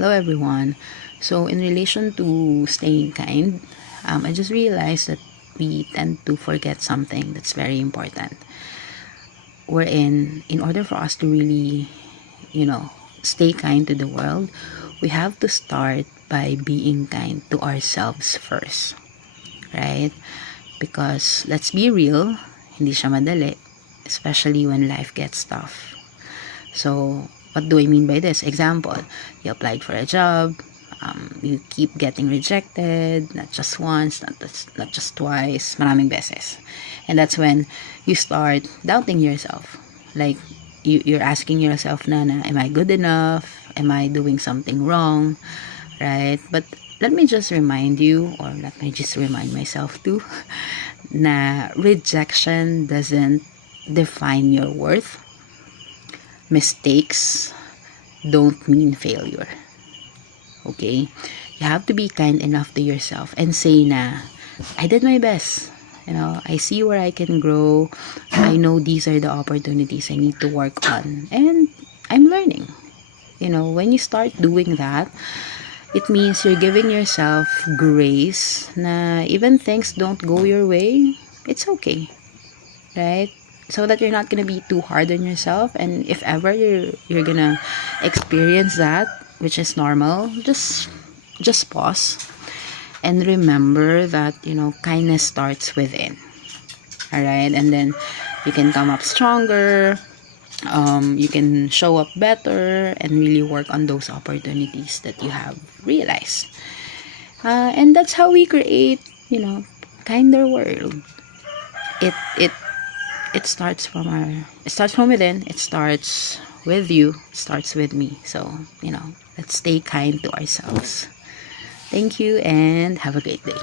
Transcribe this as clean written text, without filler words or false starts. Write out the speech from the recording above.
Hello everyone. So in relation to staying kind, I just realized that we tend to forget something that's very important. In order for us to really, stay kind to the world, we have to start by being kind to ourselves first, right? Because let's be real, hindi siya madali, especially when life gets tough. So, what do I mean by this? Example, you applied for a job, you keep getting rejected, not just once, not just twice, maraming beses. And that's when you start doubting yourself. Like, you're asking yourself, am I good enough? Am I doing something wrong? Right? But let me just remind you, or let me just remind myself too, na rejection doesn't define your worth. Mistakes don't mean failure. Okay? You have to be kind enough to yourself and say na, I did my best. I see where I can grow. I know these are the opportunities I need to work on. And I'm learning. When you start doing that, it means you're giving yourself grace na even things don't go your way, it's okay. Right? So that you're not gonna be too hard on yourself, and if ever you're gonna experience that, which is normal, just pause and remember that kindness starts within. All right, and then you can come up stronger. You can show up better and really work on those opportunities that you have realized. And that's how we create, kinder world. It starts from within. It starts with you. It starts with me. So, let's stay kind to ourselves. Thank you and have a great day.